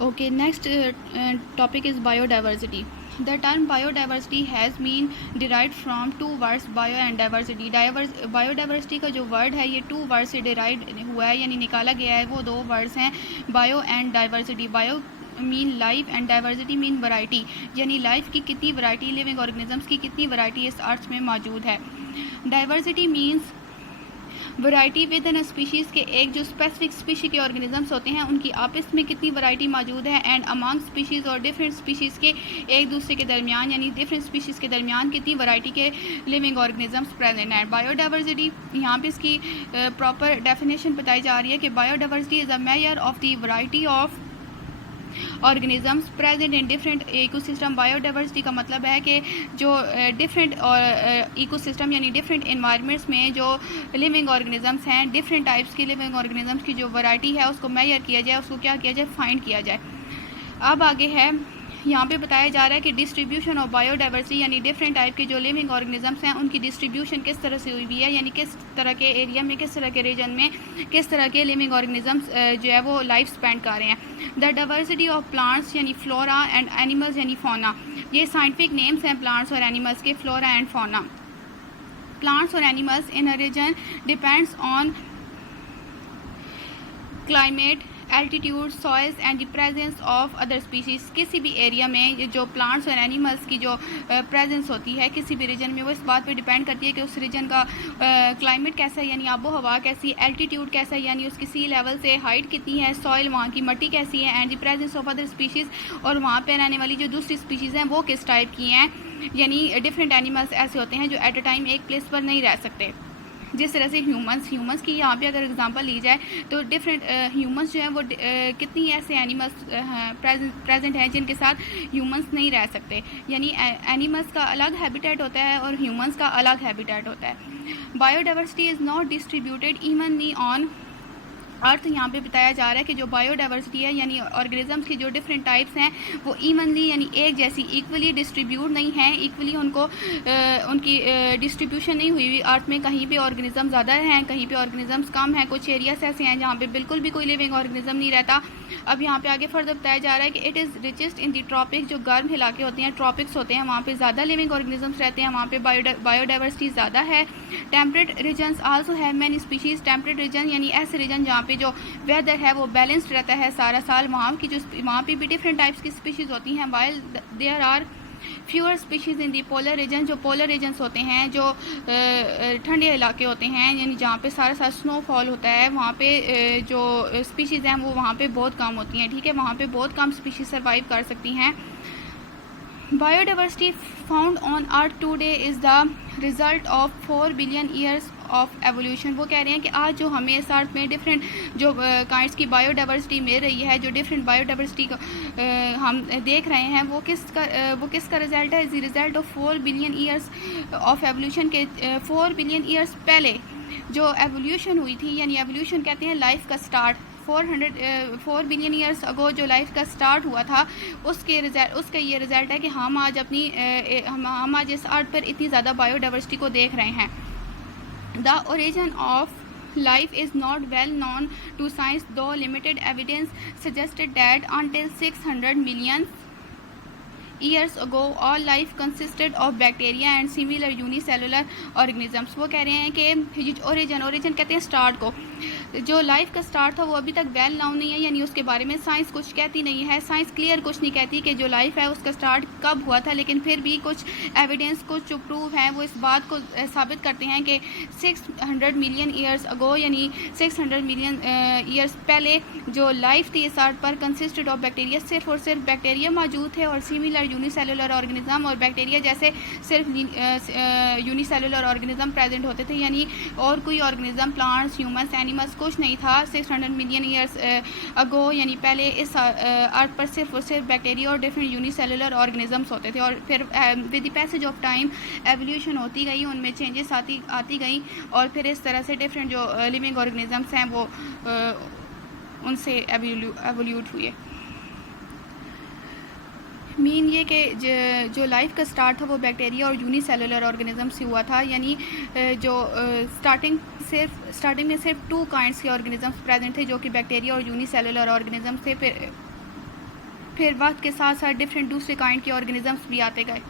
Okay, next topic is biodiversity. The term biodiversity has been derived from two words bio and diversity. Biodiversity का जो word है ये two words से derived हुआ है यानी निकाला गया है, वो दो words हैं bio and diversity. Bio mean life and diversity mean variety, यानी लाइफ की कितनी वैरायटी, लिविंग ऑर्गेनिजम्स की कितनी वैरायटी इस अर्थ में मौजूद है. Diversity means variety with in species के एक जो स्पेसिफिक स्पीशी के ऑर्गेनिजम्स होते हैं उनकी आपस में कितनी वैरायटी मौजूद है, एंड अमंग स्पीशीज़ और डिफरेंट स्पीशीज़ के एक दूसरे के दरमियान यानी डिफरेंट स्पीशीज़ के दरमियान कितनी वैरायटी के लिविंग ऑर्गेनिजम्स प्रेजेंट हैं. बायोडाइवर्सिटी यहाँ पे इसकी प्रॉपर डेफिनेशन बताई जा रही है कि biodiversity is a measure of the variety of organisms present in different ecosystem. Biodiversity का मतलब है कि जो डिफरेंट इकोसिस्टम यानी डिफरेंट इन्वायरमेंट्स में जो लिविंग ऑर्गेनिजम्स हैं, डिफरेंट टाइप्स के लिविंग ऑर्गेनिजम्स की जो वैरायटी है उसको मेजर किया जाए, उसको क्या किया जाए, फाइंड किया जाए. अब आगे है, यहाँ पे बताया जा रहा है कि डिस्ट्रीब्यूशन ऑफ बायोडाइवर्सिटी यानी डिफरेंट टाइप के जो लिविंग ऑर्गेनिजम्स हैं उनकी डिस्ट्रीब्यूशन किस तरह से हुई हुई है, यानी किस तरह के एरिया में, किस तरह के रीजन में किस तरह के लिविंग ऑर्गेनिजम्स जो है वो लाइफ स्पेंड कर रहे हैं. द डाइवर्सिटी ऑफ प्लांट्स यानी फ्लोरा एंड एनिमल्स यानी फौना, ये साइंटिफिक नेम्स हैं प्लांट्स और एनिमल्स के, फ्लोरा एंड फौना. प्लांट्स और animals in a region depends on climate, altitude, soils and the presence of other species. किसी भी area में ये जो प्लांट्स और एनिमल्स की जो प्रेजेंस होती है किसी भी रीजन में, वो इस बात पे डिपेंड करती है कि उस रीजन का क्लाइमेट कैसा है यानी आबो हवा कैसी, एल्टीट्यूड कैसा है यानी उसकी सी लेवल से हाइट कितनी है, सॉइल वहाँ की मट्टी कैसी है, and the presence of other species, और वहाँ पर रहने वाली जो दूसरी स्पीशीज़ हैं वो किस टाइप की हैं. यानी डिफरेंट एनिमल्स ऐसे होते हैं जो एट अ टाइम एक प्लेस पर नहीं रह सकते. जिस तरह से ह्यूमंस की यहाँ पे अगर एग्जांपल ली जाए तो डिफरेंट ह्यूमंस जो हैं वो कितनी ऐसे एनिमल्स प्रेजेंट हैं जिनके साथ ह्यूमंस नहीं रह सकते, यानी एनिमल्स का अलग हैबिटेट होता है और ह्यूमंस का अलग हैबिटेट होता है. Biodiversity is not distributed evenly on earth. यहाँ पे बताया जा रहा है कि जो बायोडाइवर्सिटी है यानी ऑर्गेनिजम्स की जो डिफरेंट टाइप्स हैं वो इवनली यानी एक जैसी इक्वली डिस्ट्रीब्यूट नहीं है, इक्वली उनको उनकी डिस्ट्रीब्यूशन नहीं हुई हुई अर्थ में. कहीं पे ऑर्गेनिज्म ज़्यादा हैं, कहीं पे ऑर्गेनिजम्स कम हैं, कुछ एरियाज ऐसे हैं जहाँ पे बिल्कुल भी कोई लिविंग ऑर्गेनिज्म नहीं रहता. अब यहाँ पे आगे फर्दर बताया जा रहा है कि it is richest in the tropic, जो गर्म इलाके होते हैं, ट्रॉपिक्स होते हैं, वहाँ पे ज़्यादा लिविंग ऑर्गेनिजम्स रहते हैं, वहाँ पे बायोडाइवर्सिटी ज़्यादा है. Temperate regions also have many species. Temperate region यानी ऐसे रीजन जहाँ पे जो वेदर है वो बैलेंस्ड रहता है सारा साल, वहाँ पे भी डिफरेंट टाइप्स की स्पीशीज़ होती हैं. While there are fewer species in the polar region, जो पोलर रीजन्स होते हैं जो ठंडे इलाके होते हैं यानी जहाँ पे सारा साल स्नोफॉल होता है, वहाँ पे जो स्पीशीज़ हैं वो वहाँ पे बहुत कम होती हैं. ठीक है, वहाँ पे बहुत कम स्पीशीज़ सर्वाइव कर सकती हैं. Biodiversity found on earth today is the result of 4 billion years of evolution. वो कह रहे हैं कि आज जो हमें इस अर्थ में डिफरेंट जो काइंड्स की बायोडाइवर्सिटी मिल रही है, जो डिफरेंट बायोडाइवर्सिटी को हम देख रहे हैं, वो किसका रिजल्ट है, is the result of 4 billion years of evolution के. 4 बिलियन ईयर्स पहले जो एवोल्यूशन हुई थी, यानी एवोल्यूशन कहते हैं लाइफ का स्टार्ट. 4 बिलियन ईयर्स अगो जो लाइफ का स्टार्ट हुआ था उसका ये रिज़ल्ट है कि हम आज हम आज इस अर्थ पर इतनी ज़्यादा बायोडाइवर्सिटी को देख रहे हैं. The origin of life is not well known to science, though limited evidence suggested that until 600 million years ago all life consisted of bacteria and similar unicellular organisms. वो कह रहे हैं कि ओरिजिन कहते हैं स्टार्ट को, जो लाइफ का स्टार्ट था वो अभी तक वेल नाउन नहीं है, यानी उसके बारे में साइंस कुछ कहती नहीं है. साइंस क्लियर कुछ नहीं कहती कि जो लाइफ है उसका स्टार्ट कब हुआ था, लेकिन फिर भी कुछ एविडेंस, कुछ जो प्रूफ हैं वो इस बात को साबित करते हैं कि 600 मिलियन ईयर्स अगो यानी 600 मिलियन ईयर्स पहले जो लाइफ थी इस अर्थ पर कंसिस्टेड ऑफ बैक्टीरिया, सिर्फ और सिर्फ बैक्टीरिया मौजूद थे और सिमिलर यूनिसेलुलर ऑर्गेनिज्म, और बैक्टीरिया जैसे सिर्फ यूनिसेलुलर ऑर्गेनिज्म प्रेजेंट होते थे, यानी और कोई ऑर्गेनिज्म प्लांट्स, ह्यूमंस, एनिमल्स कुछ नहीं था. 600 मिलियन ईयर्स अगो यानी पहले इस अर्थ पर सिर्फ और सिर्फ बैक्टीरिया और डिफरेंट यूनिसेलुलर ऑर्गेनिजम्स होते थे. और फिर with the passage of time evolution होती गई, उनमें चेंजेस आती गई, और फिर इस तरह से डिफरेंट जो लिविंग ऑर्गेनिजम्स हैं वो उनसे एवोल्यूट हुए. मीन ये कि जो लाइफ का स्टार्ट था वो बैक्टीरिया और यूनिसेलुलर ऑर्गेनिज्म से हुआ था, यानी जो स्टार्टिंग में सिर्फ 2 काइंड्स के ऑर्गेनिजम्स प्रेजेंट थे जो कि बैक्टीरिया और यूनिसेलुलर ऑर्गेनिज्म थे. फिर वक्त के साथ साथ डिफरेंट दूसरे काइंड के ऑर्गेनिजम्स भी आते गए।